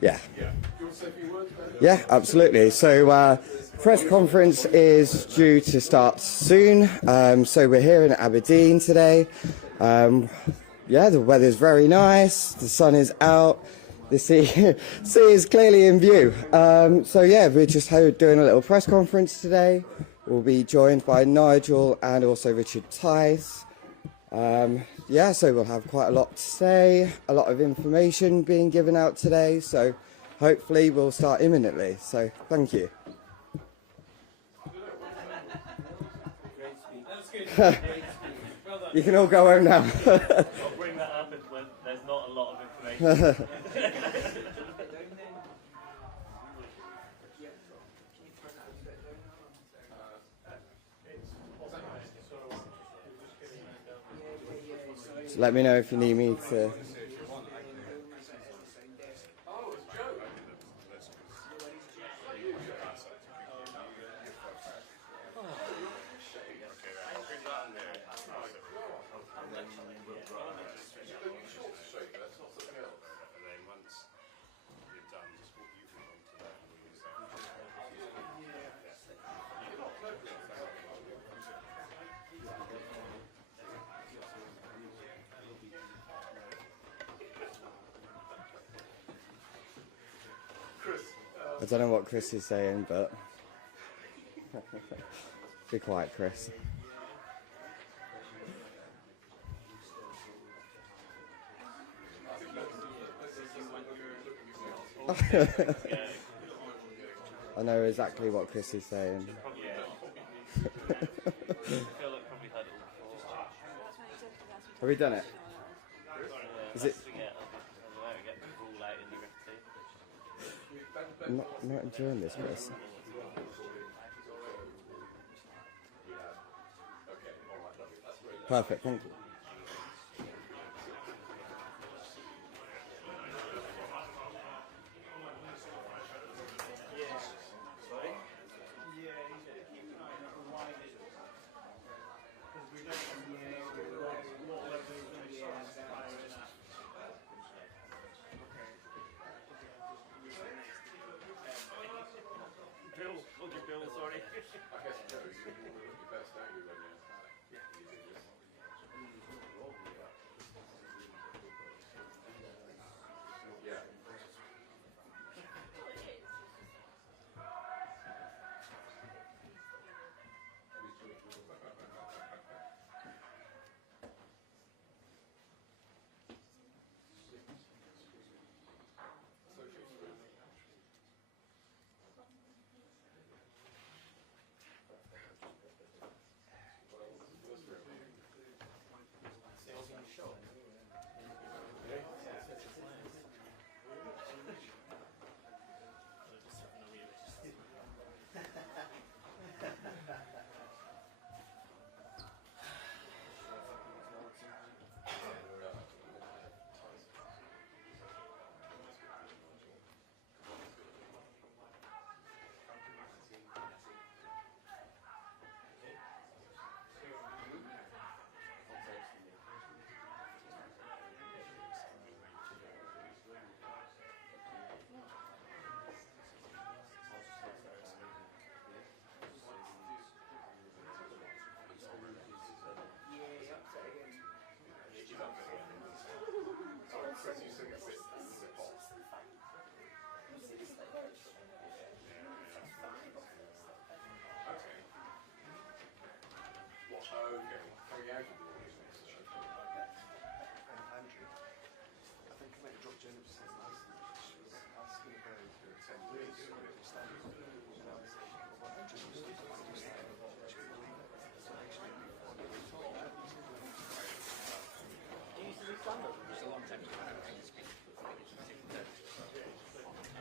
Yeah. Yeah, absolutely. So press conference is due to start soon. So we're here in Aberdeen today. Yeah, the weather's very nice. The sun is out. The sea is clearly in view. So yeah, we're just doing a little press conference today. We'll be joined by Nigel and also Richard Tice. Yeah, so we'll have quite a lot to say, a lot of information being given out today, so hopefully we'll start imminently. So thank you. You can all go home now. I'll bring that up when there's not a lot of information. So let me know if you need me to. I don't know what Chris is saying, but be quiet, Chris. I know exactly what Chris is saying. Have we done it? Is it? I'm not enjoying this, Chris. Perfect, thank you.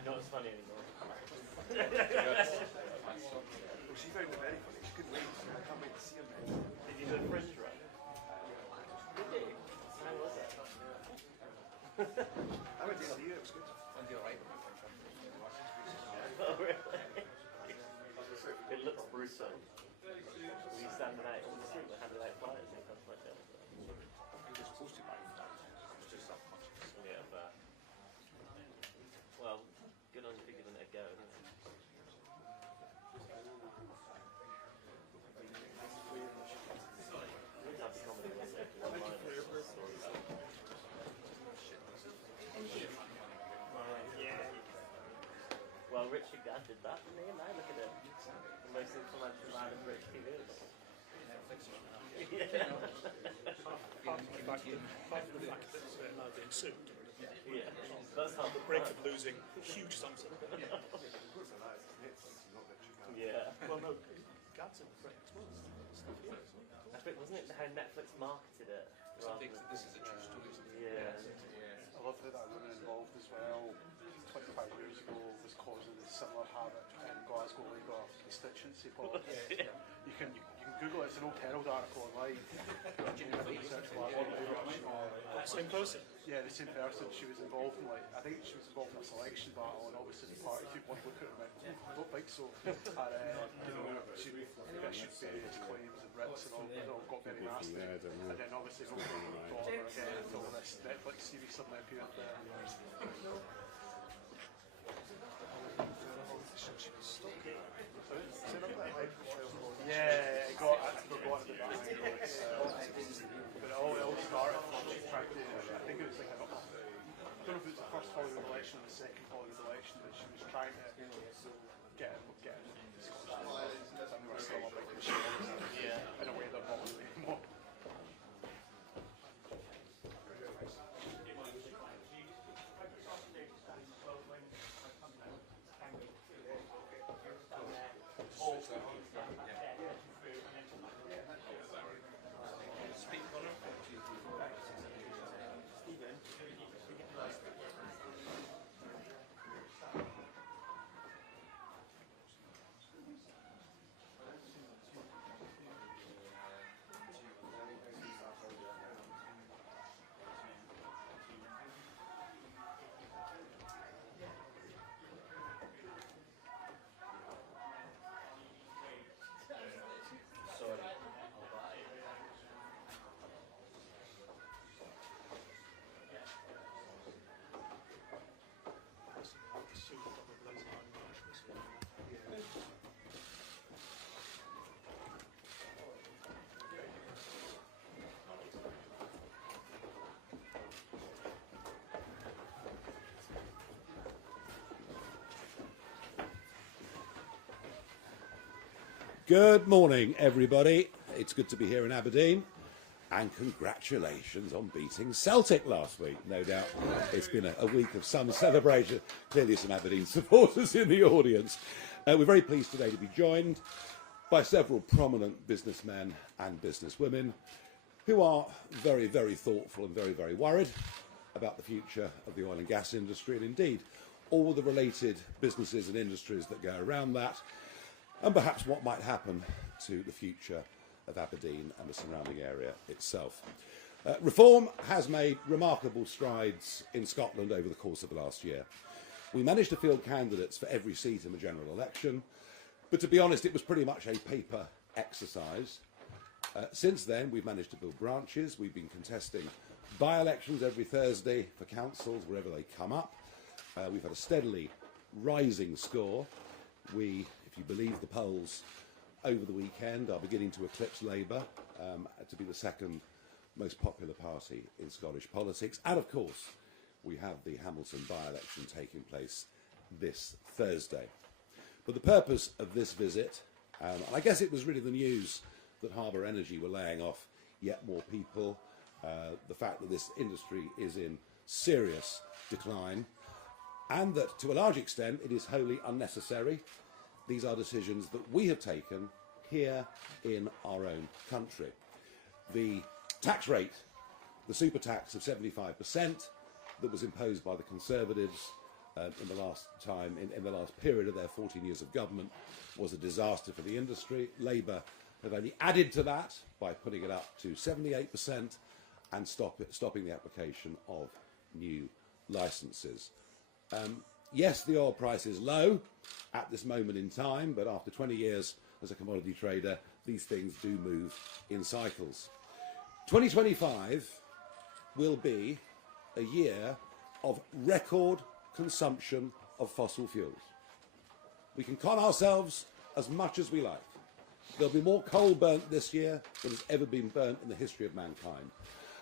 Not as funny anymore. Well, she found it very funny. She couldn't wait. I can't wait to see her next. Did you do a French run? Did you? How was it? I went to see her. It was good. And you're right. Oh, really? It looks brutal. We standing out on the street with handed out flyers and stuff like that. I think it's supposed to be. It's just subconscious. Yeah, but Richard Gadd did that, didn't he? And now look at it. The most influential man in British TV. Yeah. Apart from the fact that it's now being sued. Yeah. That's how The break of losing huge sums of money. Yeah. Well, no, Gad's in the break as well. I think, wasn't it how Netflix marketed it? This is a true story. Yeah. I love how that woman involved as well 25 years ago was causing a similar habit in Glasgow Labour constituency politics. You can Google it, it's an old Herald article online. Same person. Yeah, the same person. She was involved in I think she was involved in a selection battle, and obviously the party took one look at her and went, I don't think so. And she issued various claims and writs and all got very nasty. And then obviously nobody thought of her again until this Netflix series suddenly appeared there. Yeah, it got forgotten about that. But it all started from she tried to, I think it was I don't know if it was the first following election or the second following election, but she was trying to get Scottish and they were still a big machine in a way they're not really anymore. Good morning, everybody. It's good to be here in Aberdeen. And congratulations on beating Celtic last week. No doubt it's been a week of some celebration. Clearly some Aberdeen supporters in the audience. We're very pleased today to be joined by several prominent businessmen and businesswomen who are very, very thoughtful and very, very worried about the future of the oil and gas industry and indeed all the related businesses and industries that go around that, and perhaps what might happen to the future of Aberdeen and the surrounding area itself. Reform has made remarkable strides in Scotland over the course of the last year. We managed to field candidates for every seat in the general election, but to be honest, it was pretty much a paper exercise. Since then, we've managed to build branches. We've been contesting by-elections every Thursday for councils, wherever they come up. We've had a steadily rising score. We, if you believe the polls over the weekend, are beginning to eclipse Labour to be the second most popular party in Scottish politics. And of course, we have the Hamilton by-election taking place this Thursday. But the purpose of this visit, and I guess it was really the news that Harbour Energy were laying off yet more people, the fact that this industry is in serious decline, and that to a large extent it is wholly unnecessary. These are decisions that we have taken here in our own country. The tax rate, the super tax of 75% that was imposed by the Conservatives in the last period of their 14 years of government, was a disaster for the industry. Labour have only added to that by putting it up to 78% and stopping the application of new licences. Yes, the oil price is low at this moment in time, but after 20 years as a commodity trader, these things do move in cycles. 2025 will be a year of record consumption of fossil fuels. We can con ourselves as much as we like. There'll be more coal burnt this year than has ever been burnt in the history of mankind.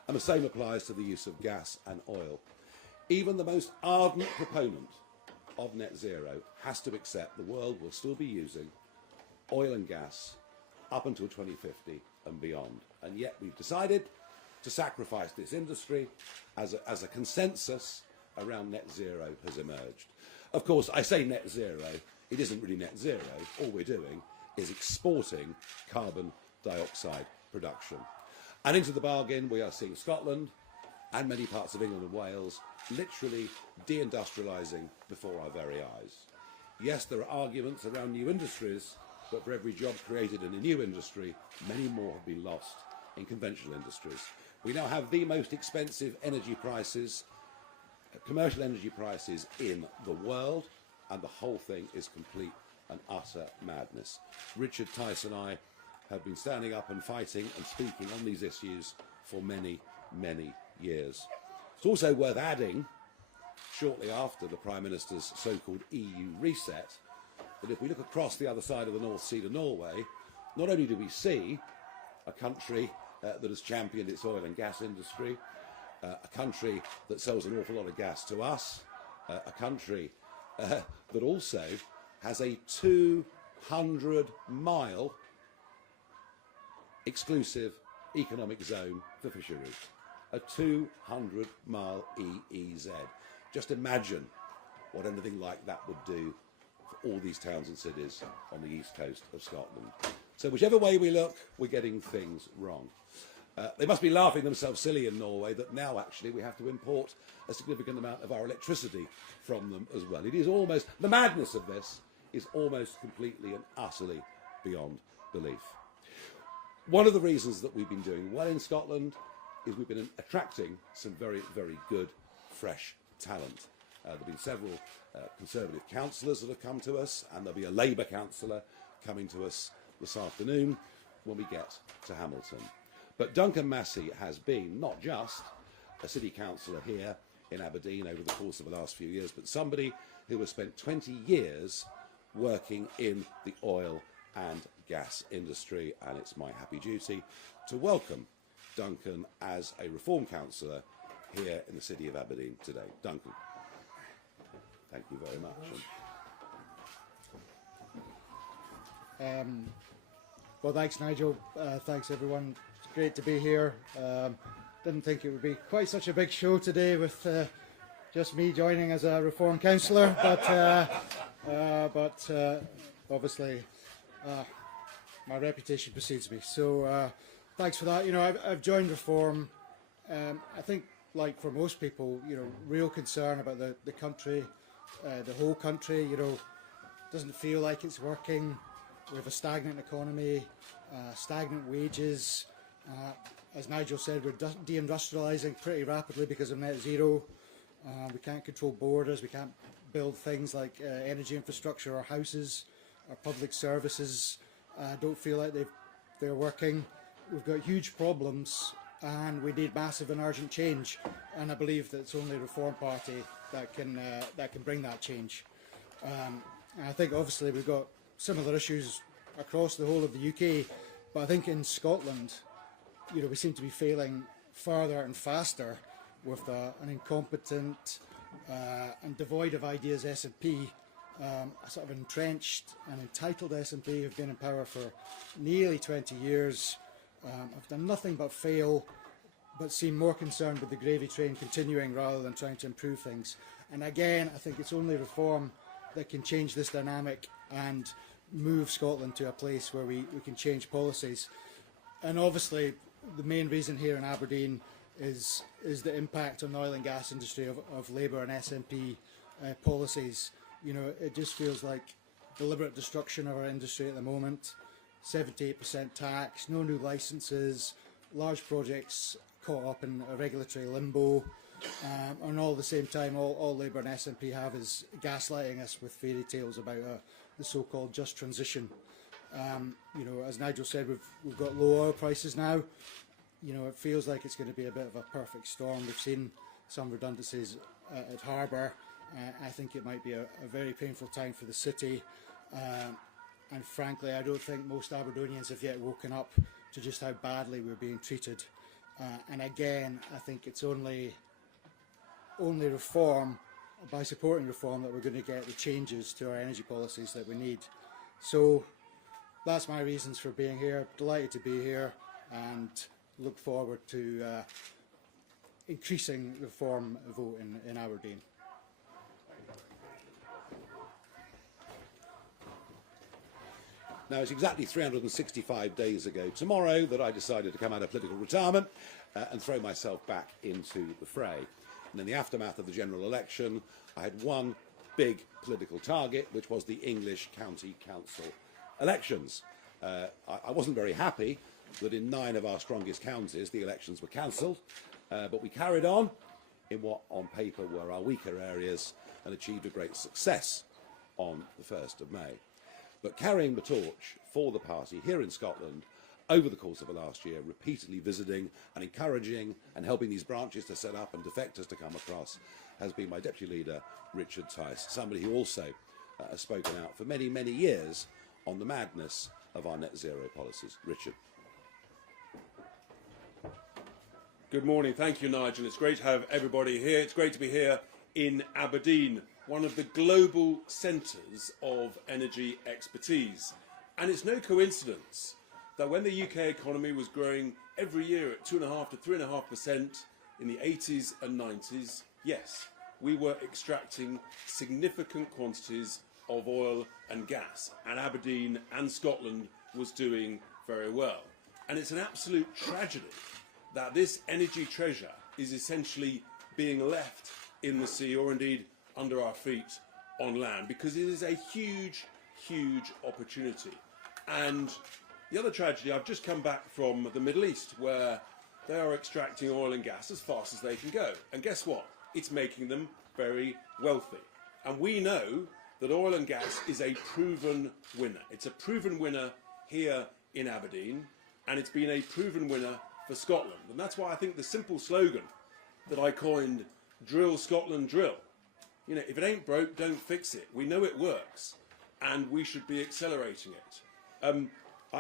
And the same applies to the use of gas and oil. Even the most ardent proponent of net zero has to accept the world will still be using oil and gas up until 2050 and beyond. And yet we've decided to sacrifice this industry as a consensus around net zero has emerged. Of course, I say net zero, it isn't really net zero. All we're doing is exporting carbon dioxide production. And into the bargain, we are seeing Scotland and many parts of England and Wales literally deindustrialising before our very eyes. Yes, there are arguments around new industries, but for every job created in a new industry, many more have been lost in conventional industries. We now have the most expensive energy prices, commercial energy prices in the world, and the whole thing is complete and utter madness. Richard, Tice and I have been standing up and fighting and speaking on these issues for many, many years. It's also worth adding, shortly after the Prime Minister's so-called EU reset, that if we look across the other side of the North Sea to Norway, not only do we see a country that has championed its oil and gas industry, a country that sells an awful lot of gas to us, a country that also has a 200-mile exclusive economic zone for fisheries. A 200-mile EEZ. Just imagine what anything like that would do for all these towns and cities on the east coast of Scotland. So whichever way we look, we're getting things wrong. They must be laughing themselves silly in Norway that now actually we have to import a significant amount of our electricity from them as well. It is almost, the madness of this is almost completely and utterly beyond belief. One of the reasons that we've been doing well in Scotland is we've been attracting some very, very good, fresh talent. There have been several Conservative councillors that have come to us, and there'll be a Labour councillor coming to us this afternoon when we get to Hamilton. But Duncan Massie has been not just a city councillor here in Aberdeen over the course of the last few years, but somebody who has spent 20 years working in the oil and gas industry, and it's my happy duty to welcome Duncan as a Reform councillor here in the city of Aberdeen today. Duncan, thank you very much. Well, thanks, Nigel. Thanks, everyone. It's great to be here. Didn't think it would be quite such a big show today with just me joining as a Reform councillor, but obviously my reputation precedes me. So thanks for that. You know, I've joined Reform. I think, like for most people, you know, real concern about the country, the whole country. You know, doesn't feel like it's working. We have a stagnant economy, stagnant wages. As Nigel said, we're deindustrialising pretty rapidly because of net zero. We can't control borders. We can't build things like energy infrastructure or houses or public services. Don't feel like they're working. We've got huge problems and we need massive and urgent change. And I believe that it's only the Reform Party that can bring that change. And I think obviously we've got similar issues across the whole of the UK, but I think in Scotland, you know, we seem to be failing further and faster with an incompetent and devoid of ideas SNP, a sort of entrenched and entitled SNP who've been in power for nearly 20 years, have done nothing but fail, but seem more concerned with the gravy train continuing rather than trying to improve things. And again, I think it's only Reform that can change this dynamic and move Scotland to a place where we can change policies. And obviously the main reason here in Aberdeen is the impact on the oil and gas industry of Labour and SNP policies. You know, it just feels like deliberate destruction of our industry at the moment. 78% tax, no new licences, large projects caught up in a regulatory limbo, and all at the same time all Labour and SNP have is gaslighting us with fairy tales about the so-called just transition. You know, as Nigel said, we've got low oil prices now. You know, it feels like it's going to be a bit of a perfect storm. We've seen some redundancies at Harbour. I think it might be a very painful time for the city. And frankly, I don't think most Aberdonians have yet woken up to just how badly we're being treated. And again, I think it's only Reform by supporting reform that we're going to get the changes to our energy policies that we need. So that's my reasons for being here. Delighted to be here and look forward to increasing the reform vote in Aberdeen. Now, it's exactly 365 days ago tomorrow that I decided to come out of political retirement and throw myself back into the fray. And in the aftermath of the general election, I had one big political target, which was the English County Council elections. I wasn't very happy that in 9 of our strongest counties the elections were cancelled, but we carried on in what on paper were our weaker areas and achieved a great success on the 1st of May. But carrying the torch for the party here in Scotland over the course of the last year, repeatedly visiting and encouraging and helping these branches to set up and defectors to come across, has been my deputy leader, Richard Tice, somebody who also has spoken out for many, many years on the madness of our net zero policies. Richard. Good morning. Thank you, Nigel. It's great to have everybody here. It's great to be here in Aberdeen, one of the global centres of energy expertise. And it's no coincidence that when the UK economy was growing every year at 2.5 to 3.5% in the 80s and 90s, yes, we were extracting significant quantities of oil and gas, and Aberdeen and Scotland was doing very well. And it's an absolute tragedy that this energy treasure is essentially being left in the sea, or indeed under our feet on land, because it is a huge, huge opportunity. And the other tragedy, I've just come back from the Middle East, where they are extracting oil and gas as fast as they can go. And guess what? It's making them very wealthy. And we know that oil and gas is a proven winner. It's a proven winner here in Aberdeen, and it's been a proven winner for Scotland. And that's why I think the simple slogan that I coined, "Drill Scotland Drill," you know, if it ain't broke, don't fix it. We know it works, and we should be accelerating it. I'm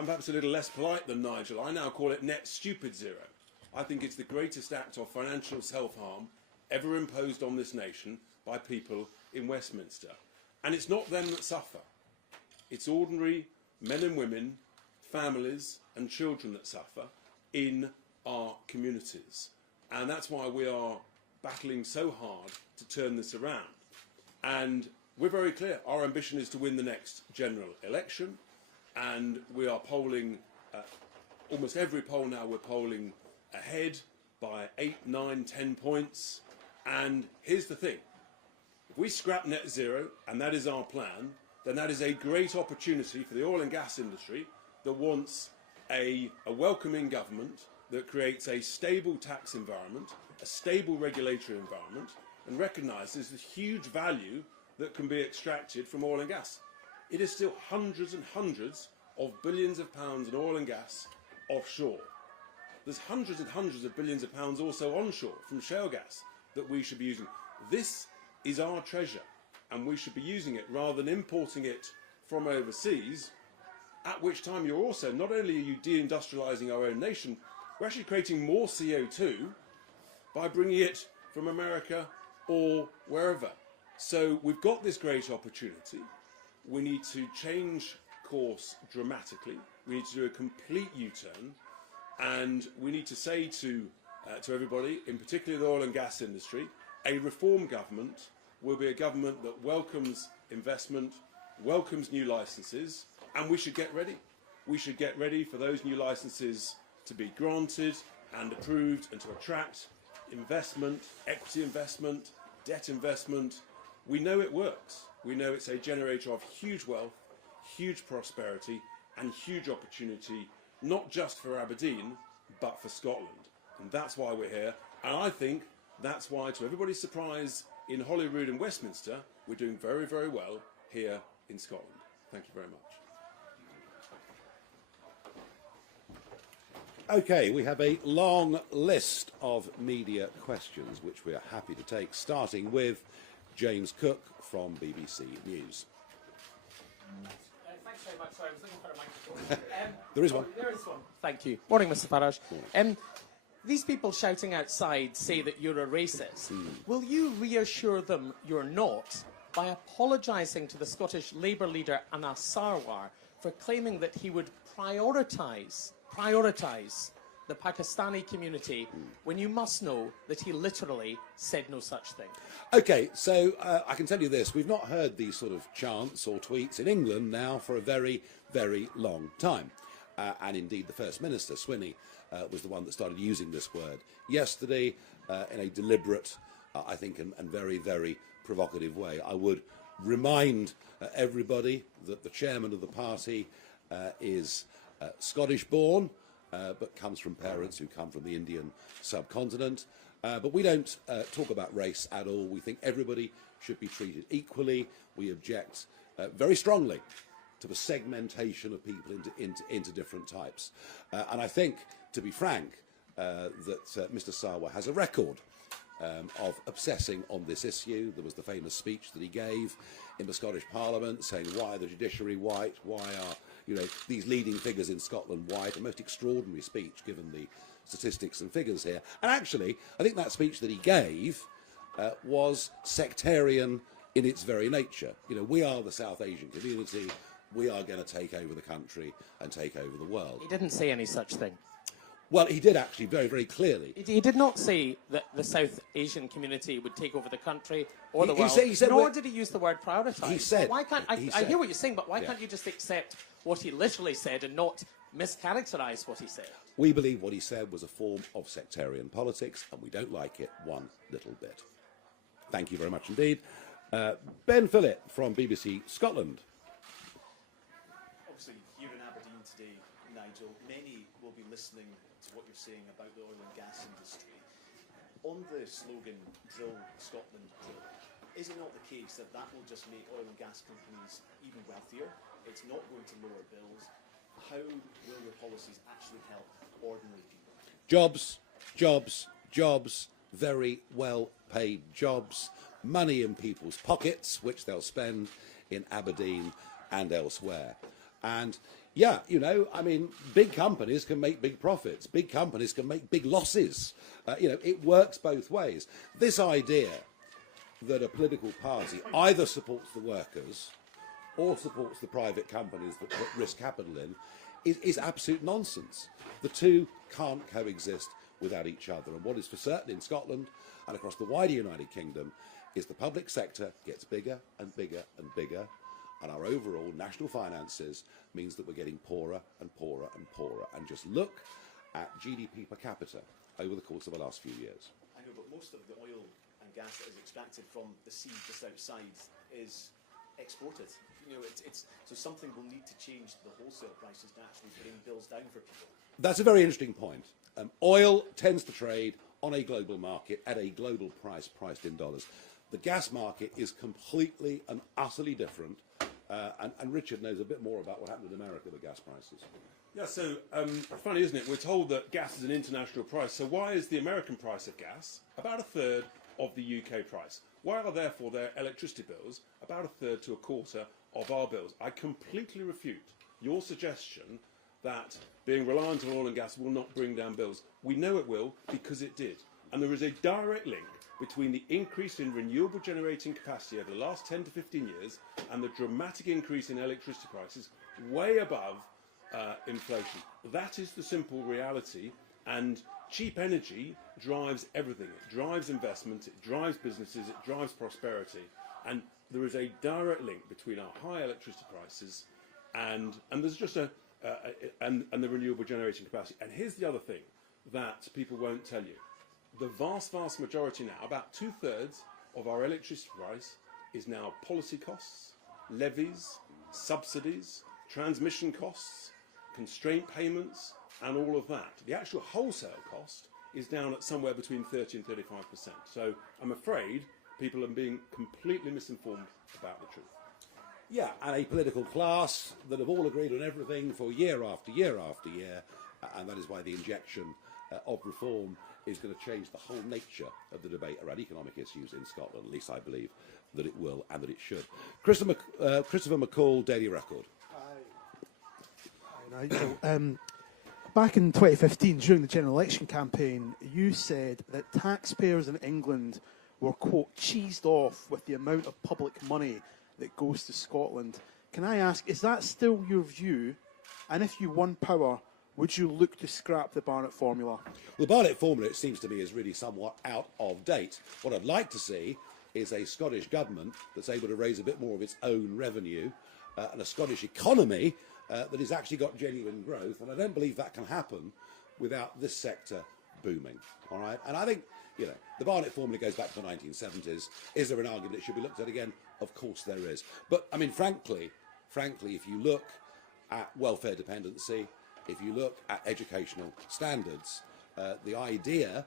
perhaps a little less polite than Nigel. I now call it net stupid zero. I think it's the greatest act of financial self-harm ever imposed on this nation by people in Westminster. And it's not them that suffer. It's ordinary men and women, families and children that suffer in our communities. And that's why we are battling so hard to turn this around. And we're very clear. Our ambition is to win the next general election. And we are polling, almost every poll now we're polling ahead by 8, 9, 10 points. And here's the thing. If we scrap net zero, and that is our plan, then that is a great opportunity for the oil and gas industry that wants a welcoming government that creates a stable tax environment, a stable regulatory environment, and recognises the huge value that can be extracted from oil and gas. It is still hundreds and hundreds of billions of pounds in oil and gas offshore. There's hundreds and hundreds of billions of pounds also onshore from shale gas that we should be using. This is our treasure, and we should be using it rather than importing it from overseas, at which time you're also, not only are you deindustrialising our own nation, we're actually creating more CO2 by bringing it from America or wherever. So we've got this great opportunity. We need to change course dramatically. We need to do a complete U-turn, and we need to say to everybody, in particular the oil and gas industry, a reform government will be a government that welcomes investment, welcomes new licences, and we should get ready. We should get ready for those new licences to be granted and approved and to attract investment, equity investment, debt investment. We know it works. We know it's a generator of huge wealth, huge prosperity and huge opportunity, not just for Aberdeen, but for Scotland. And that's why we're here. And I think that's why, to everybody's surprise, in Holyrood and Westminster, we're doing very, very well here in Scotland. Thank you very much. Okay, we have a long list of media questions which we are happy to take, starting with James Cook from BBC News. Thanks very much. Sorry, I was looking for a microphone. There is one. There is one. Thank you. Morning, Mr. Farage. these people shouting outside say that you're a racist. Will you reassure them you're not by apologising to the Scottish Labour leader Anas Sarwar for claiming that he would prioritise the Pakistani community when you must know that he literally said no such thing? Okay, so I can tell you this. We've not heard these sort of chants or tweets in England now for a very, very long time. And indeed, the First Minister, Swinney, was the one that started using this word yesterday in a deliberate, I think, and very, very provocative way. I would remind everybody that the chairman of the party is Scottish-born, but comes from parents who come from the Indian subcontinent. But we don't talk about race at all. We think everybody should be treated equally. We object very strongly to the segmentation of people into different types. And I think, to be frank, that Mr. Sarwar has a record of obsessing on this issue. There was the famous speech that he gave in the Scottish Parliament saying, why the judiciary white? Why are these leading figures in Scotland white? A most extraordinary speech given the statistics and figures here. And actually, I think that speech that he gave was sectarian in its very nature. We are the South Asian community. We are going to take over the country and take over the world. He didn't say any such thing. Well, he did actually very, very clearly. He did not say that the South Asian community would take over the country or the world. He said nor did he use the word prioritise. He said. Why can't I hear what you're saying, but why can't you just accept what he literally said and not mischaracterise what he said? We believe what he said was a form of sectarian politics, and we don't like it one little bit. Thank you very much indeed. Ben Phillip from BBC Scotland. Obviously, here in Aberdeen today, Nigel, many will be listening to what you're saying about the oil and gas industry. On the slogan, Drill Scotland Drill, is it not the case that that will just make oil and gas companies even wealthier? It's not going to lower bills. How will your policies actually help ordinary people? Jobs, jobs, jobs, very well paid jobs, money in people's pockets, which they'll spend in Aberdeen and elsewhere. And yeah, big companies can make big profits. Big companies can make big losses. It works both ways. This idea that a political party either supports the workers or supports the private companies that put risk capital in is absolute nonsense. The two can't coexist without each other. And what is for certain in Scotland and across the wider United Kingdom is the public sector gets bigger and bigger and bigger, and our overall national finances means that we're getting poorer and poorer and poorer. And just look at GDP per capita over the course of the last few years. I know, but most of the oil and gas that is extracted from the sea just outside is exported. So something will need to change the wholesale prices to actually bring bills down for people. That's a very interesting point. Oil tends to trade on a global market at a global price priced in dollars. The gas market is completely and utterly different. And Richard knows a bit more about what happened in America with gas prices. Yeah, so funny, isn't it? We're told that gas is an international price. So why is the American price of gas about a third of the UK price? Why are therefore their electricity bills about a third to a quarter of our bills? I completely refute your suggestion that being reliant on oil and gas will not bring down bills. We know it will because it did. And there is a direct link between the increase in renewable generating capacity over the last 10 to 15 years and the dramatic increase in electricity prices way above inflation. That is the simple reality, and cheap energy drives everything. It drives investment, it drives businesses, it drives prosperity, and there is a direct link between our high electricity prices and there's just and the renewable generating capacity. And here's the other thing that people won't tell you. The vast majority now, about 2/3 of our electricity price is now policy costs, levies, subsidies, transmission costs, constraint payments, and all of that. The actual wholesale cost is down at somewhere between 30 and 35%. So I'm afraid people are being completely misinformed about the truth. Yeah, and a political class that have all agreed on everything for year after year after year, and that is why the injection of reform is going to change the whole nature of the debate around economic issues in Scotland. At least I believe that it will and that it should. Christopher McCall, Daily Record. Hi, Nigel. Back in 2015, during the general election campaign, you said that taxpayers in England were, quote, cheesed off with the amount of public money that goes to Scotland. Can I ask, is that still your view? And if you won power, would you look to scrap the Barnett formula? Well, the Barnett formula, it seems to me, is really somewhat out of date. What I'd like to see is a Scottish government that's able to raise a bit more of its own revenue and a Scottish economy that has actually got genuine growth. And I don't believe that can happen without this sector booming. All right? And I think, you know, the Barnett formula goes back to the 1970s. Is there an argument it should be looked at again? Of course there is. But, I mean, frankly, if you look at welfare dependency, if you look at educational standards, the idea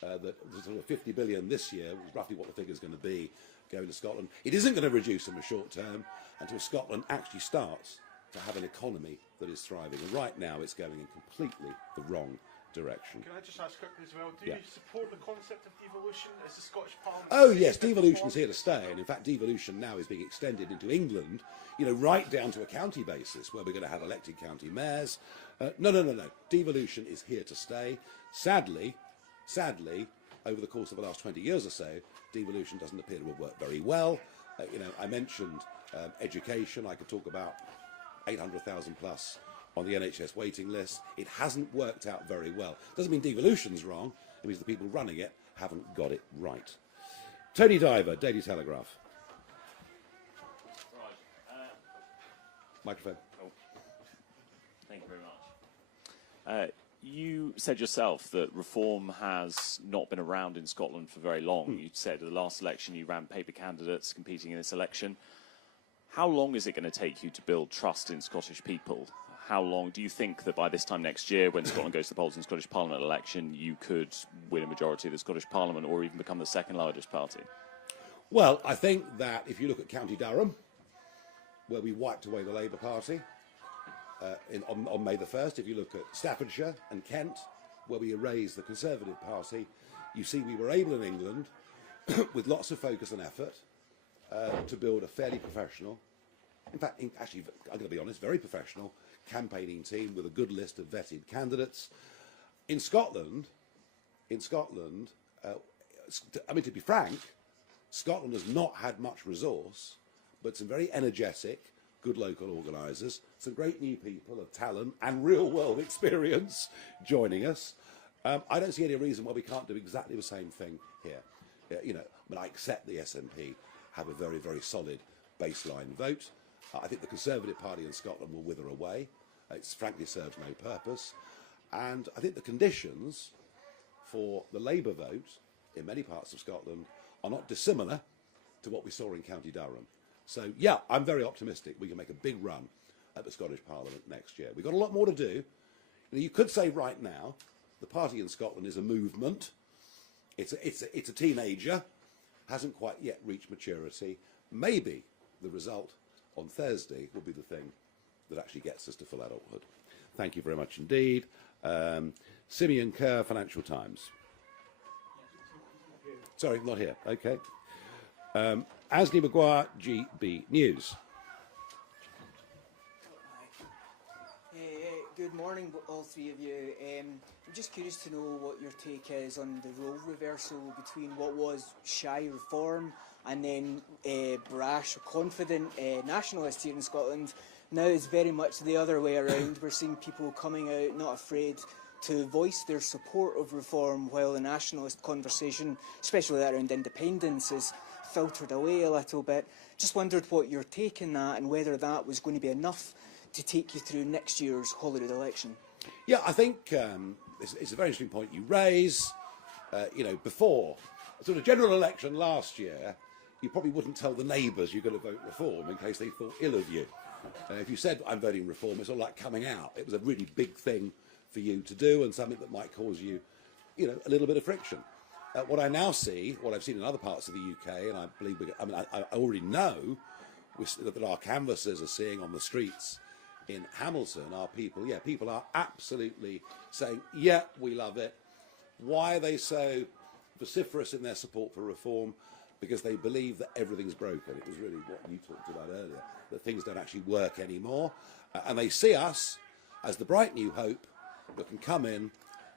that the sort of 50 billion this year, which is roughly what the figure is going to be, going to Scotland, it isn't going to reduce in the short term until Scotland actually starts to have an economy that is thriving. And right now it's going in completely the wrong direction. Can I just ask quickly as well, do you support the concept of devolution as the Scottish Parliament? Oh yes, devolution is here to stay, and in fact devolution now is being extended into England, you know, right down to a county basis where we're going to have elected county mayors. No. Devolution is here to stay. Sadly, over the course of the last 20 years or so, devolution doesn't appear to have worked very well. You know, I mentioned education. I could talk about 800,000 plus on the NHS waiting list. It hasn't worked out very well. Doesn't mean devolution's wrong. It means the people running it haven't got it right. Tony Diver, Daily Telegraph. Microphone. Oh. Thank you very much. You said yourself that reform has not been around in Scotland for very long. You said at the last election you ran paper candidates competing in this election. How long is it going to take you to build trust in Scottish people? How long do you think that by this time next year, when Scotland goes to the polls in the Scottish Parliament election, you could win a majority of the Scottish Parliament or even become the second largest party? Well, I think that if you look at County Durham, where we wiped away the Labour Party on May the 1st, if you look at Staffordshire and Kent, where we erased the Conservative Party, you see we were able in England, with lots of focus and effort, to build a fairly professional, in fact, actually, I'm going to be honest, very professional campaigning team with a good list of vetted candidates. In Scotland, I mean, to be frank, Scotland has not had much resource, but some very energetic, good local organisers, some great new people of talent and real-world experience joining us. I don't see any reason why we can't do exactly the same thing here. You know, I mean, I accept the SNP have a very, very solid baseline vote. I think the Conservative Party in Scotland will wither away. It's frankly serves no purpose. And I think the conditions for the Labour vote in many parts of Scotland are not dissimilar to what we saw in County Durham. So, yeah, I'm very optimistic we can make a big run at the Scottish Parliament next year. We've got a lot more to do. You could say right now the party in Scotland is a movement. It's a teenager, hasn't quite yet reached maturity. Maybe the result on Thursday will be the thing that actually gets us to full adulthood. Thank you very much indeed. Simeon Kerr, Financial Times. Sorry, not here. Okay. Ashley Maguire, GB News. Good morning, all three of you. I'm just curious to know what your take is on the role reversal between what was shy reform and then brash or confident nationalists here in Scotland. Now it's very much the other way around. We're seeing people coming out not afraid to voice their support of reform, while the nationalist conversation, especially that around independence, is filtered away a little bit. Just wondered what your take on that and whether that was going to be enough to take you through next year's Holyrood election. Yeah, I think it's a very interesting point you raise. You know, before a sort of general election last year, you probably wouldn't tell the neighbours you're going to vote reform in case they thought ill of you. If you said I'm voting reform, it's all like coming out. It was a really big thing for you to do and something that might cause you, you know, a little bit of friction. What I now see, what I've seen in other parts of the UK, and I believe, I already know that our canvassers are seeing on the streets in Hamilton are people, people are absolutely saying, yeah, we love it. Why are they so vociferous in their support for reform? Because they believe that everything's broken. It was really what you talked about earlier, that things don't actually work anymore. And they see us as the bright new hope that can come in,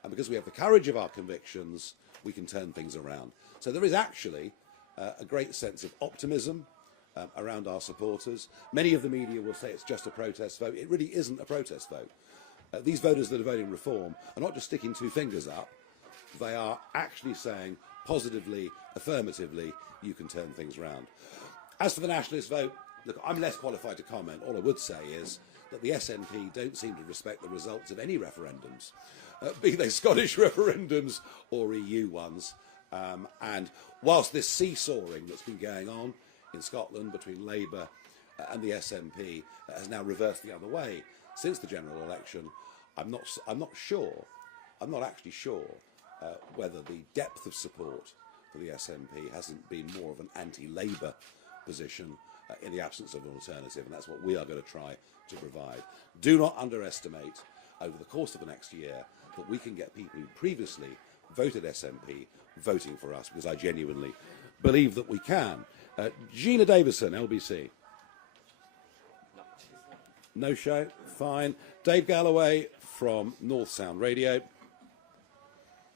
and because we have the courage of our convictions, we can turn things around. So there is actually a great sense of optimism around our supporters. Many of the media will say it's just a protest vote. It really isn't a protest vote. These voters that are voting reform are not just sticking two fingers up, they are actually saying positively, affirmatively, you can turn things around. As for the nationalist vote, look, I'm less qualified to comment. All I would say is that the SNP don't seem to respect the results of any referendums, be they Scottish referendums or EU ones. And whilst this seesawing that's been going on in Scotland between Labour and the SNP has now reversed the other way since the general election, I'm not actually sure whether the depth of support for the SNP hasn't been more of an anti-Labour position in the absence of an alternative, and that's what we are going to try to provide. Do not underestimate over the course of the next year that we can get people who previously voted SNP voting for us, because I genuinely believe that we can. Gina Davison, LBC. No show? Fine. Dave Galloway from North Sound Radio.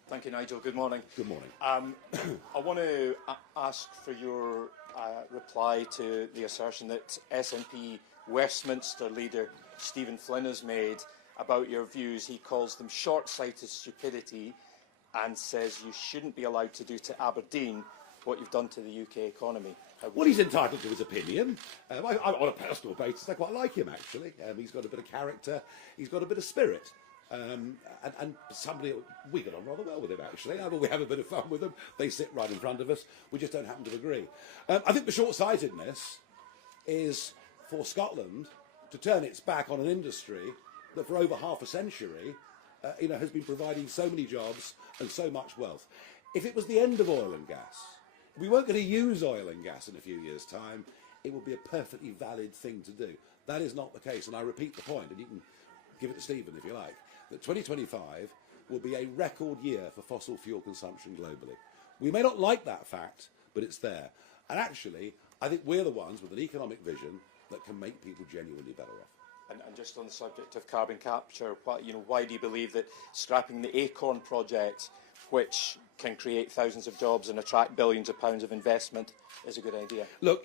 Thank you, Nigel. Good morning. Good morning. I want to ask for your reply to the assertion that SNP Westminster leader Stephen Flynn has made about your views. He calls them short-sighted stupidity and says you shouldn't be allowed to do to Aberdeen what you've done to the UK economy. Well, he's entitled to his opinion. On a personal basis, I quite like him, actually. He's got a bit of character. He's got a bit of spirit. And somebody, we get on rather well with him, actually. We have a bit of fun with them. They sit right in front of us. We just don't happen to agree. I think the short-sightedness is for Scotland to turn its back on an industry that for over half a century has been providing so many jobs and so much wealth. If it was the end of oil and gas, we weren't going to use oil and gas in a few years' time, it would be a perfectly valid thing to do. That is not the case, and I repeat the point, and you can give it to Stephen if you like, that 2025 will be a record year for fossil fuel consumption globally. We may not like that fact, but it's there. And actually, I think we're the ones with an economic vision that can make people genuinely better off. And just on the subject of carbon capture, why do you believe that scrapping the Acorn project, which can create thousands of jobs and attract billions of pounds of investment, is a good idea? Look,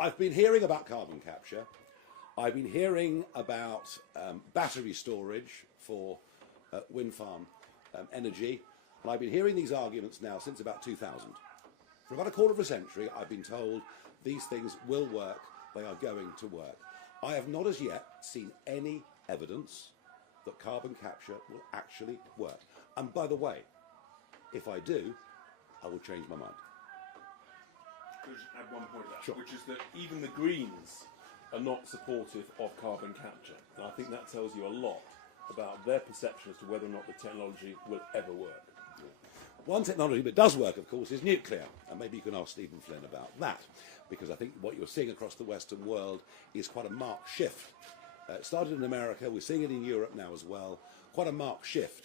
I've been hearing about carbon capture. I've been hearing about battery storage for wind farm energy. And I've been hearing these arguments now since about 2000. For about a quarter of a century, I've been told these things will work, they are going to work. I have not as yet seen any evidence that carbon capture will actually work. And by the way, if I do, I will change my mind. Could I just add one point to that, Sure. which is that even the Greens are not supportive of carbon capture. And I think that tells you a lot about their perception as to whether or not the technology will ever work. One technology that does work, of course, is nuclear. And maybe you can ask Stephen Flynn about that, because I think what you're seeing across the Western world is quite a marked shift. It started in America, we're seeing it in Europe now as well, quite a marked shift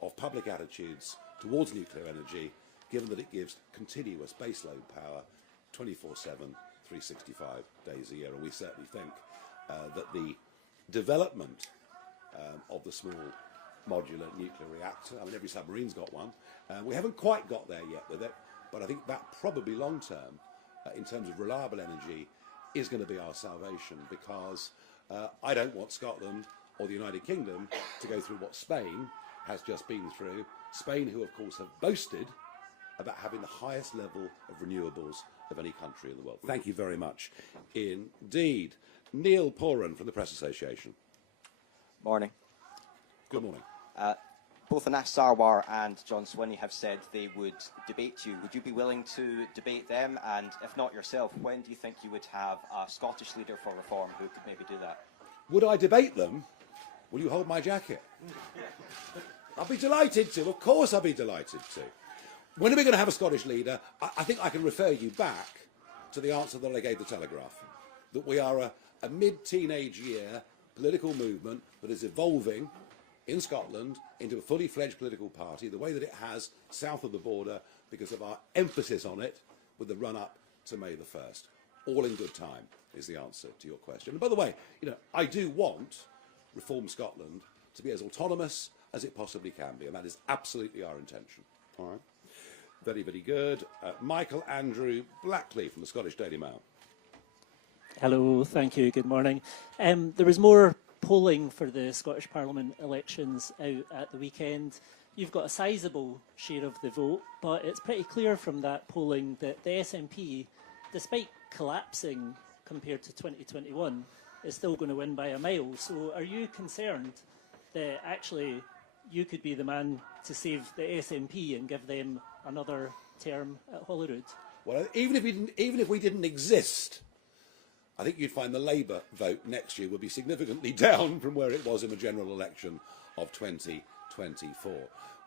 of public attitudes towards nuclear energy, given that it gives continuous baseload power 24/7, 365 days a year. And we certainly think that the development of the small modular nuclear reactor, I mean, every submarine's got one. We haven't quite got there yet with it, but I think that probably long term, in terms of reliable energy, is going to be our salvation, because I don't want Scotland or the United Kingdom to go through what Spain has just been through. Spain, who of course have boasted about having the highest level of renewables of any country in the world. Thank you very much indeed. Neil Poran from the Press Association. Morning. Good morning. Both Anas Sarwar and John Swinney have said they would debate you. Would you be willing to debate them? And if not yourself, when do you think you would have a Scottish leader for reform who could maybe do that? Would I debate them? Will you hold my jacket? I'll be delighted to. Of course I'll be delighted to. When are we going to have a Scottish leader? I think I can refer you back to the answer that I gave the Telegraph, that we are a mid-teenage year political movement that is evolving in Scotland into a fully fledged political party, the way that it has south of the border, because of our emphasis on it with the run-up to May the 1st. All in good time is the answer to your question. And by the way, I do want Reform Scotland to be as autonomous as it possibly can be, and that is absolutely our intention. All right. Very, very good. Michael Andrew Blackley from the Scottish Daily Mail. Hello, thank you. Good morning. There was more polling for the Scottish Parliament elections out at the weekend. You've got a sizable share of the vote, but it's pretty clear from that polling that the SNP, despite collapsing compared to 2021, is still going to win by a mile. So are you concerned that actually you could be the man to save the SNP and give them another term at Holyrood? Well, even if we didn't exist, I think you'd find the Labour vote next year would be significantly down from where it was in the general election of 2024.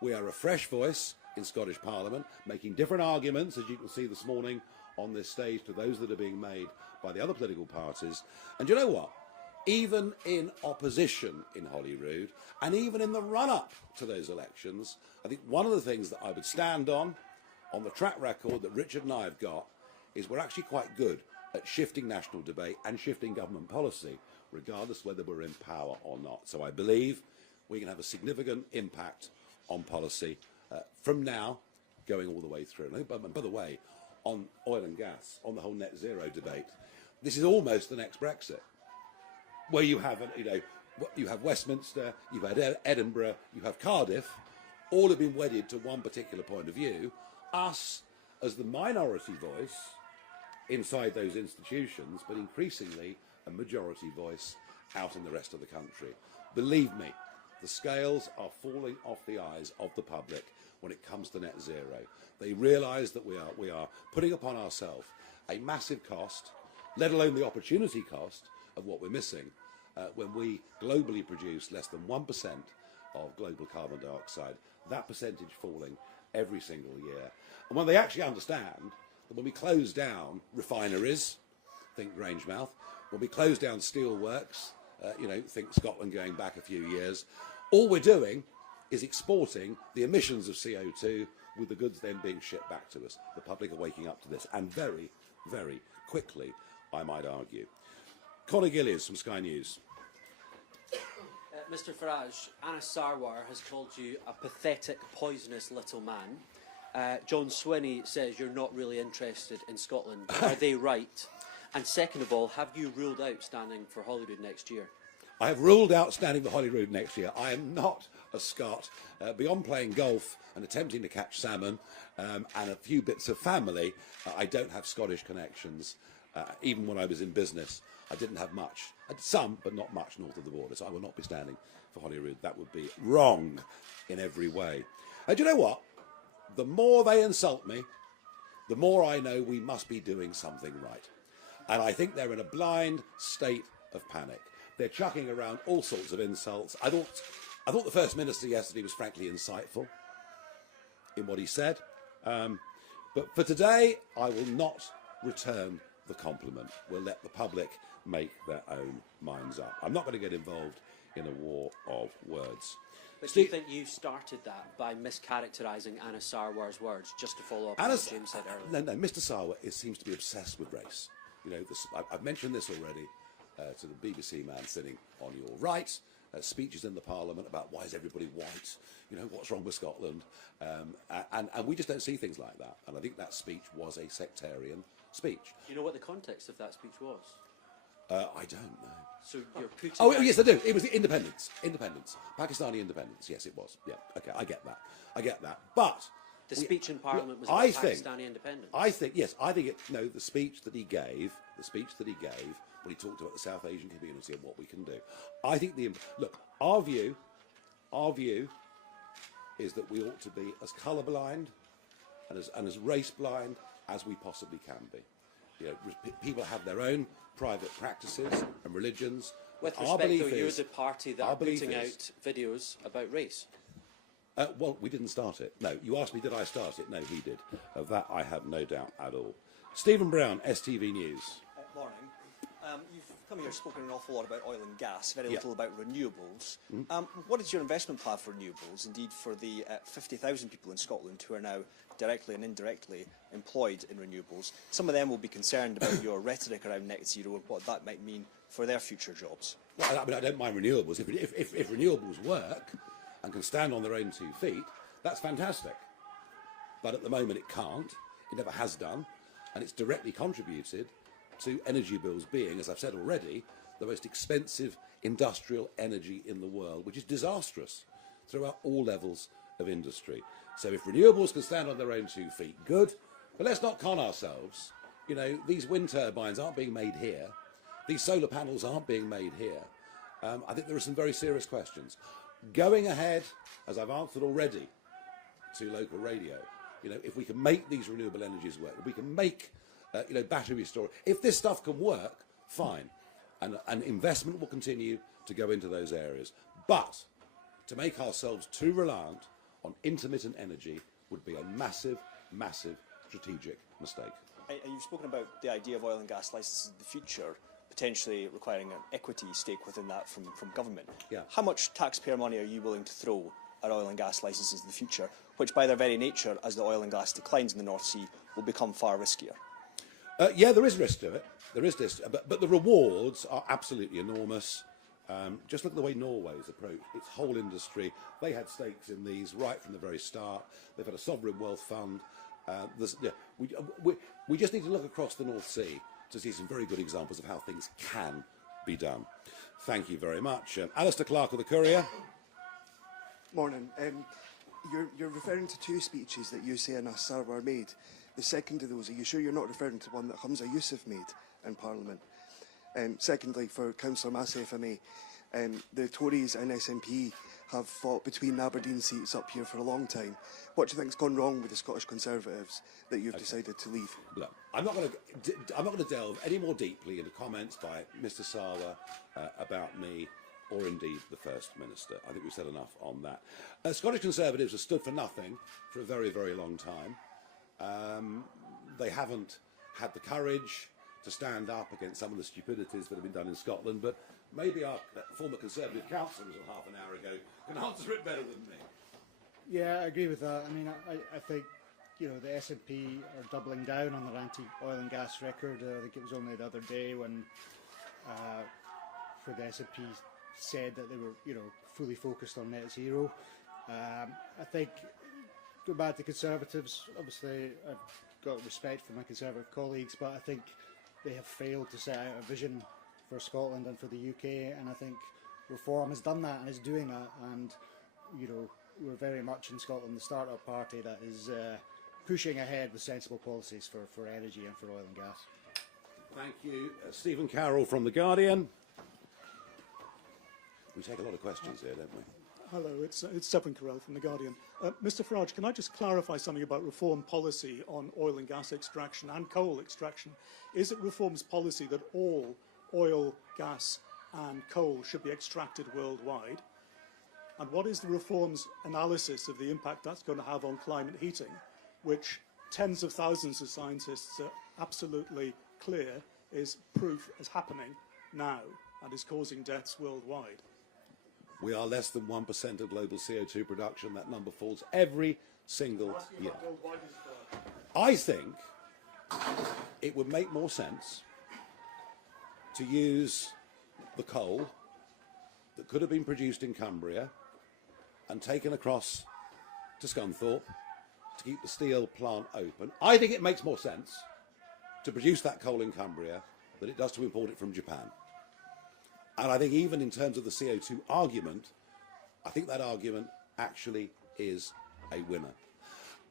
We are a fresh voice in Scottish Parliament, making different arguments, as you can see this morning on this stage, to those that are being made by the other political parties. And you know what? Even in opposition in Holyrood, and even in the run-up to those elections, I think one of the things that I would stand on the track record that Richard and I have got, is we're actually quite good at shifting national debate and shifting government policy, regardless whether we're in power or not. So I believe we can have a significant impact on policy from now going all the way through. And by the way, on oil and gas, on the whole net zero debate, this is almost the next Brexit, where you have, you have Westminster, you've had Edinburgh, you have Cardiff, all have been wedded to one particular point of view. Us, as the minority voice inside those institutions, but increasingly a majority voice out in the rest of the country. Believe me, the scales are falling off the eyes of the public when it comes to net zero. They realise that we are putting upon ourselves a massive cost, let alone the opportunity cost of what we're missing when we globally produce less than 1% of global carbon dioxide, that percentage falling every single year. And when they actually understand that when we close down refineries, think Grangemouth, when we close down steelworks, think Scotland going back a few years, all we're doing is exporting the emissions of CO2 with the goods then being shipped back to us. The public are waking up to this, and very, very quickly, I might argue. Conor Gillies from Sky News. Mr Farage, Anna Sarwar has called you a pathetic, poisonous little man. John Swinney says you're not really interested in Scotland. Are they right? And second of all, have you ruled out standing for Holyrood next year? I have ruled out standing for Holyrood next year. I am not a Scot. Beyond playing golf and attempting to catch salmon and a few bits of family, I don't have Scottish connections. Even when I was in business, I didn't have much. I had some, but not much north of the border. So I will not be standing for Holyrood. That would be wrong in every way. And do you know what? The more they insult me, the more I know we must be doing something right. And I think they're in a blind state of panic. They're chucking around all sorts of insults. I thought the First Minister yesterday was frankly insightful in what he said. But for today, I will not return the compliment. We'll let the public make their own minds up. I'm not going to get involved in a war of words. But do you think you started that by mischaracterising Anna Sarwar's words, just to follow up on what James said earlier? No, Mr Sarwar seems to be obsessed with race. I've mentioned this already to the BBC man sitting on your right. Speeches in the Parliament about why is everybody white? What's wrong with Scotland? And we just don't see things like that. And I think that speech was a sectarian speech. Do you know what the context of that speech was? I don't know. So you're putting... Oh, yes, I do. It was the independence. Pakistani independence. Yes, it was. Yeah, OK, I get that. But... The speech in Parliament was about Pakistani independence. The speech that he gave when he talked about the South Asian community and what we can do. I think our view is that we ought to be as colourblind and as race blind as we possibly can be. People have their own private practices and religions. With respect, though, you're the party that are putting out videos about race. Well, we didn't start it. No, you asked me, did I start it? No, he did. Of that, I have no doubt at all. Stephen Brown, STV News. Morning. You've come here spoken an awful lot about oil and gas, very little about renewables. What is your investment plan for renewables, indeed for the 50,000 people in Scotland who are now directly and indirectly employed in renewables? Some of them will be concerned about your rhetoric around net zero and what that might mean for their future jobs. Well, I don't mind renewables. If renewables work, and can stand on their own 2 feet, that's fantastic. But at the moment it can't, it never has done, and it's directly contributed to energy bills being, as I've said already, the most expensive industrial energy in the world, which is disastrous throughout all levels of industry. So if renewables can stand on their own 2 feet, good, but let's not con ourselves. You know, these wind turbines aren't being made here, these solar panels aren't being made here. I think there are some very serious questions. Going ahead, as I've answered already to local radio, you know, if we can make these renewable energies work, if we can make, you know, battery storage, if this stuff can work, fine. And investment will continue to go into those areas. But to make ourselves too reliant on intermittent energy would be a massive, massive strategic mistake. And you've spoken about the idea of oil and gas licences in the future, potentially requiring an equity stake within that from government. Yeah. How much taxpayer money are you willing to throw at oil and gas licences in the future, which by their very nature, as the oil and gas declines in the North Sea, will become far riskier? Yeah, there is risk to it. There is this, but the rewards are absolutely enormous. Just look at the way Norway's approached its whole industry. They had stakes in these right from the very start. They've had a sovereign wealth fund. We just need to look across the North Sea to see some very good examples of how things can be done. Thank you very much. Alistair Clark of the Courier. Morning. You're referring to 2 speeches that you say and Sarwar made. The second of those, are you sure you're not referring to one that Hamza Yusuf made in Parliament? Secondly, for Councillor Massie, if I may, the Tories and SNP have fought between Aberdeen seats up here for a long time. What do you think's gone wrong with the Scottish Conservatives that you've decided to leave? Look, I'm not going to delve any more deeply into comments by Mr. Sarwar about me, or indeed the First Minister. I think we've said enough on that. Scottish Conservatives have stood for nothing for a very, very long time. They haven't had the courage to stand up against some of the stupidities that have been done in Scotland, but maybe our former Conservative councillor was half an hour ago can answer it better than me. Yeah, I agree with that. I mean, I think, you know, the SNP are doubling down on their anti-oil and gas record. I think it was only the other day when the SNP said that they were, you know, fully focused on net zero. I think, go back to Conservatives, obviously I've got respect for my Conservative colleagues, but I think they have failed to set out a vision for Scotland and for the UK, and I think Reform has done that and is doing that, and, you know, we're very much in Scotland the start-up party that is pushing ahead with sensible policies for energy and for oil and gas. Thank you. Stephen Carroll from The Guardian. We take a lot of questions here, don't we? Hello, it's Stephen Carell from The Guardian. Mr Farage, can I just clarify something about Reform policy on oil and gas extraction and coal extraction? Is it Reform's policy that all oil, gas and coal should be extracted worldwide? And what is the Reform's analysis of the impact that's going to have on climate heating, which tens of thousands of scientists are absolutely clear is proof is happening now and is causing deaths worldwide? We are less than 1% of global CO2 production. That number falls every single year. I think it would make more sense to use the coal that could have been produced in Cumbria and taken across to Scunthorpe to keep the steel plant open. I think it makes more sense to produce that coal in Cumbria than it does to import it from Japan. And I think even in terms of the CO2 argument, I think that argument actually is a winner.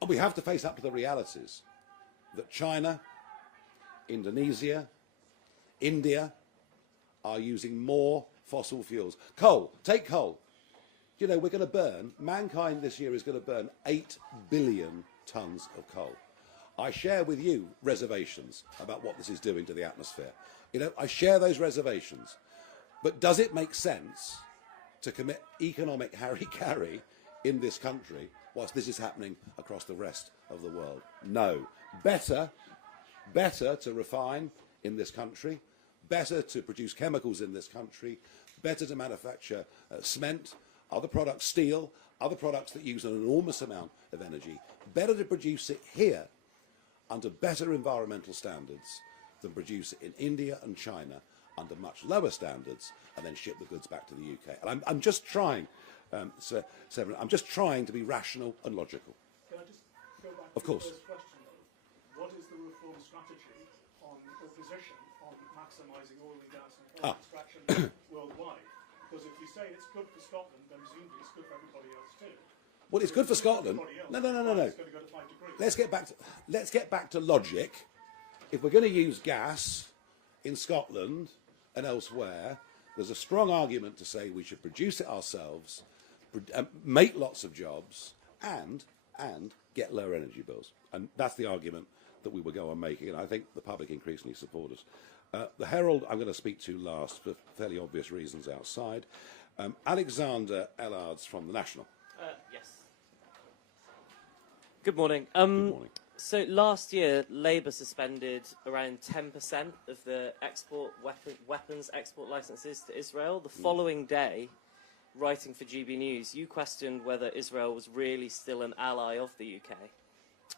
And we have to face up to the realities that China, Indonesia, India are using more fossil fuels. Coal, take coal. You know, we're going to burn, mankind this year is going to burn 8 billion tonnes of coal. I share with you reservations about what this is doing to the atmosphere. You know, I share those reservations. But does it make sense to commit economic harry-carry in this country whilst this is happening across the rest of the world? No. Better to refine in this country, better to produce chemicals in this country, better to manufacture cement, other products, steel, other products that use an enormous amount of energy, better to produce it here under better environmental standards than produce it in India and China under much lower standards and then ship the goods back to the UK. And I'm just trying, Sir Severin, I'm just trying to be rational and logical. Can I just go back Of to course. the first question, though? What is the reform strategy on or position on maximising oil and gas and coal extraction worldwide? Because if you say it's good for Scotland, then presumably it's good for everybody else too. Well, it's good for Scotland. No. It's going to go to 5 degrees. Let's get back to logic. If we're going to use gas in Scotland and elsewhere, there's a strong argument to say we should produce it ourselves, make lots of jobs, and get lower energy bills. And that's the argument that we will go on making, and I think the public increasingly support us. The Herald I'm going to speak to last for fairly obvious reasons outside. Alexander Ellards from the National. Yes. Good morning. Good morning. So last year, Labour suspended around 10% of the weapons export licences to Israel. The following day, writing for GB News, you questioned whether Israel was really still an ally of the UK.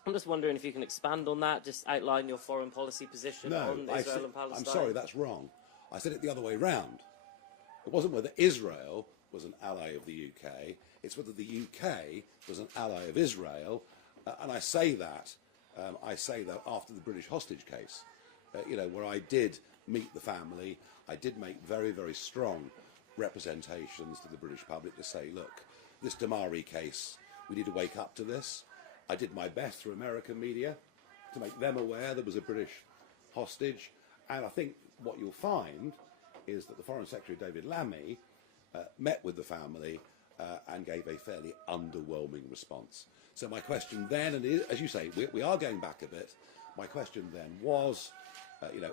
I'm just wondering if you can expand on that, just outline your foreign policy position on Israel and Palestine. I'm sorry, that's wrong. I said it the other way round. It wasn't whether Israel was an ally of the UK, it's whether the UK was an ally of Israel, and I say that after the British hostage case, where I did meet the family, I did make very, very strong representations to the British public to say, look, this Damari case, we need to wake up to this. I did my best through American media to make them aware there was a British hostage, and I think what you'll find is that the Foreign Secretary, David Lammy, met with the family and gave a fairly underwhelming response. So my question then, and as you say, we are going back a bit, my question then was,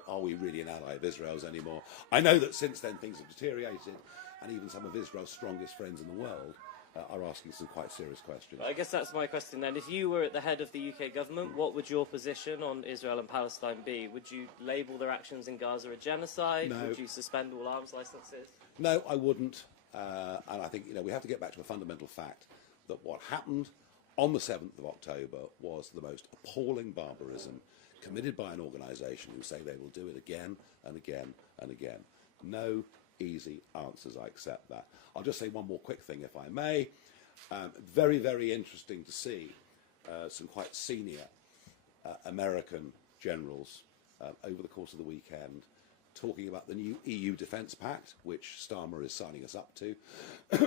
are we really an ally of Israel's anymore? I know that since then things have deteriorated, and even some of Israel's strongest friends in the world are asking some quite serious questions. I guess that's my question then. If you were at the head of the UK government, what would your position on Israel and Palestine be? Would you label their actions in Gaza a genocide? No. Would you suspend all arms licences? No, I wouldn't. And I think we have to get back to a fundamental fact that what happened on the 7th of October was the most appalling barbarism committed by an organisation who say they will do it again and again and again. No easy answers, I accept that. I'll just say one more quick thing, if I may. Very, very interesting to see some quite senior American generals over the course of the weekend talking about the new EU Defence Pact, which Starmer is signing us up to.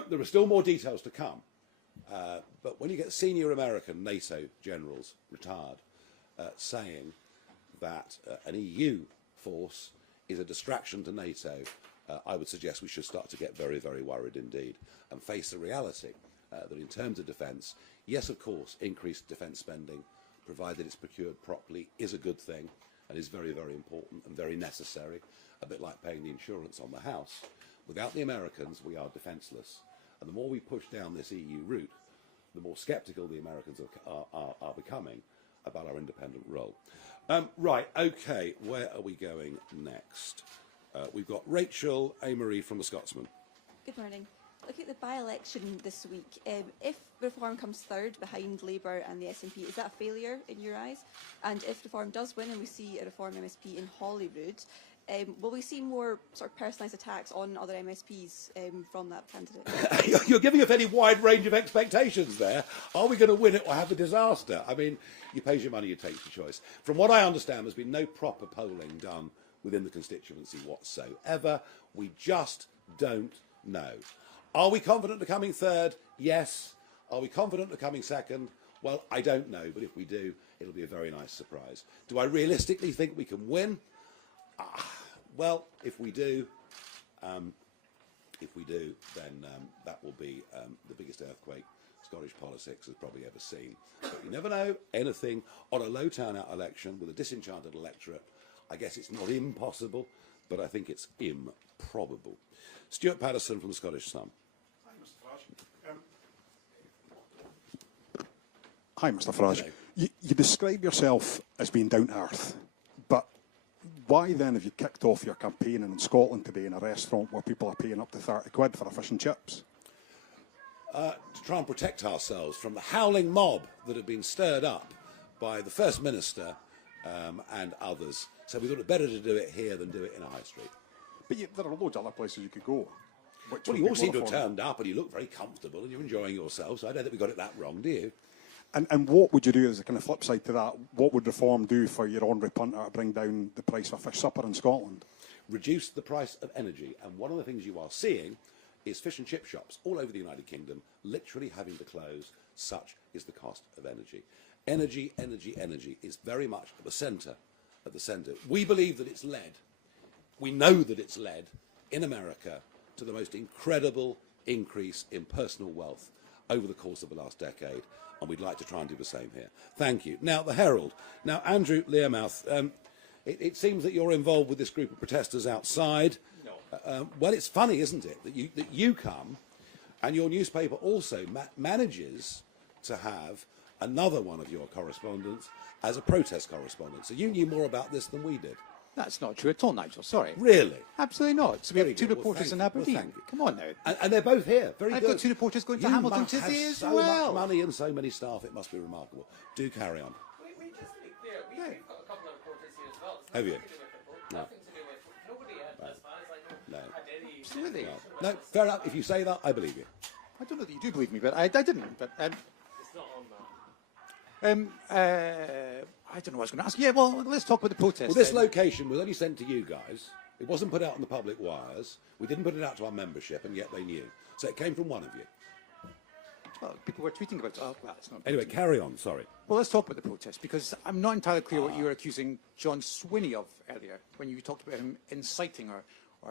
There are still more details to come. But when you get senior American NATO generals, retired, saying that an EU force is a distraction to NATO, I would suggest we should start to get very, very worried indeed and face the reality that in terms of defence, yes, of course, increased defence spending, provided it's procured properly, is a good thing and is very, very important and very necessary, a bit like paying the insurance on the house. Without the Americans, we are defenceless. And the more we push down this EU route, the more sceptical the Americans are becoming about our independent role. Right, OK, where are we going next? We've got Rachel Amory from The Scotsman. Good morning. Looking at the by-election this week, if Reform comes third behind Labour and the SNP, is that a failure in your eyes? And if Reform does win and we see a Reform MSP in Holyrood, will we see more sort of personalised attacks on other MSPs from that candidate? You're giving a fairly wide range of expectations there. Are we going to win it or have a disaster? I mean, you pay your money, you take your choice. From what I understand, there's been no proper polling done within the constituency whatsoever. We just don't know. Are we confident of coming third? Yes. Are we confident of coming second? Well, I don't know, but if we do, it'll be a very nice surprise. Do I realistically think we can win? Well, if we do, then that will be the biggest earthquake Scottish politics has probably ever seen. But you never know. Anything on a low turnout election with a disenchanted electorate, I guess it's not impossible, but I think it's improbable. Stuart Patterson from the Scottish Sun. Hi, Mr. Farage. You describe yourself as being down to earth, but why then have you kicked off your campaign in Scotland today in a restaurant where people are paying up to 30 quid for a fish and chips? To try and protect ourselves from the howling mob that had been stirred up by the First Minister and others. So we thought it better to do it here than do it in a high street. But there are loads of other places you could go. Well, you all seem to have turned up and you look very comfortable and you're enjoying yourself, so I don't think we got it that wrong, do you? And what would you do as a kind of flip side to that? What would reform do for your ordinary punter to bring down the price of fish supper in Scotland? Reduce the price of energy. And one of the things you are seeing is fish and chip shops all over the United Kingdom literally having to close. Such is the cost of energy. Energy, energy, energy is very much at the centre. We believe that it's led, we know that it's led in America to the most incredible increase in personal wealth over the course of the last decade, and we'd like to try and do the same here. Thank you. Now, the Herald. Now, Andrew Learmouth, it seems that you're involved with this group of protesters outside. No. Well, it's funny, isn't it, that you come, and your newspaper also manages to have another one of your correspondents as a protest correspondent. So you knew more about this than we did. That's not true at all, Nigel. Sorry. Really? Absolutely not. So we have two reporters in Aberdeen. Well, thank you. Come on now. And they're both here. Very I've good. got two reporters going to You Hamilton must today have as so well. much money and so many staff. It must be remarkable. Do carry on. We just to be clear, we've got a couple of reporters here as well. It's Have you? nothing to do with nobody, as far as I know, had any. Absolutely. No, fair enough. If you say that, I believe you. I don't know that you do believe me, but I didn't. But It's not on that. I don't know what I was going to ask. Yeah, well, let's talk about the protest. Well, this then. location was only sent to you guys. It wasn't put out on the public wires. We didn't put it out to our membership, and yet they knew. So it came from one of you. Well, people were tweeting about it. Oh, well, it's not. Anyway, carry on. Sorry. Well, let's talk about the protest, because I'm not entirely clear what you were accusing John Swinney of earlier when you talked about him inciting or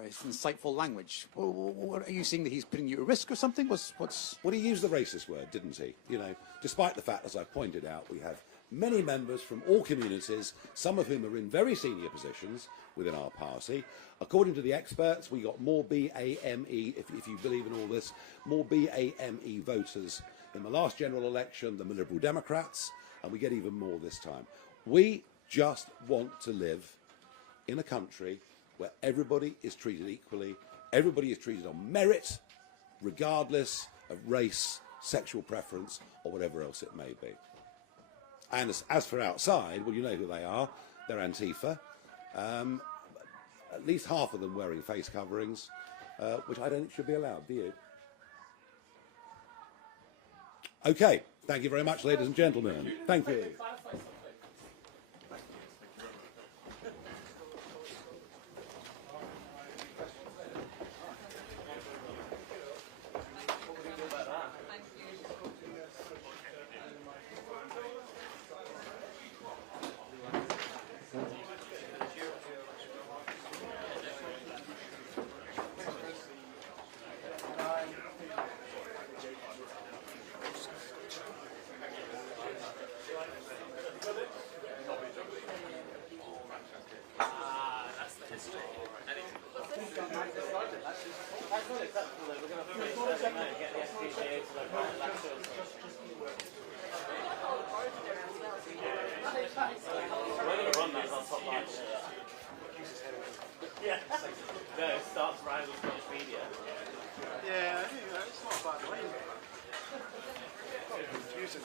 his insightful language. What, are you saying that he's putting you at risk or something? What's? Well, he used the racist word, didn't he? You know, despite the fact, as I pointed out, we have many members from all communities, some of whom are in very senior positions within our party. According to the experts, we got more BAME, if you believe in all this, more BAME voters in the last general election than the Liberal Democrats, and we get even more this time. We just want to live in a country where everybody is treated equally, everybody is treated on merit, regardless of race, sexual preference, or whatever else it may be. And as for outside, well, you know who they are. They're Antifa. At least half of them wearing face coverings, which I don't think should be allowed, do you? Okay, thank you very much, ladies and gentlemen. Thank you. Music.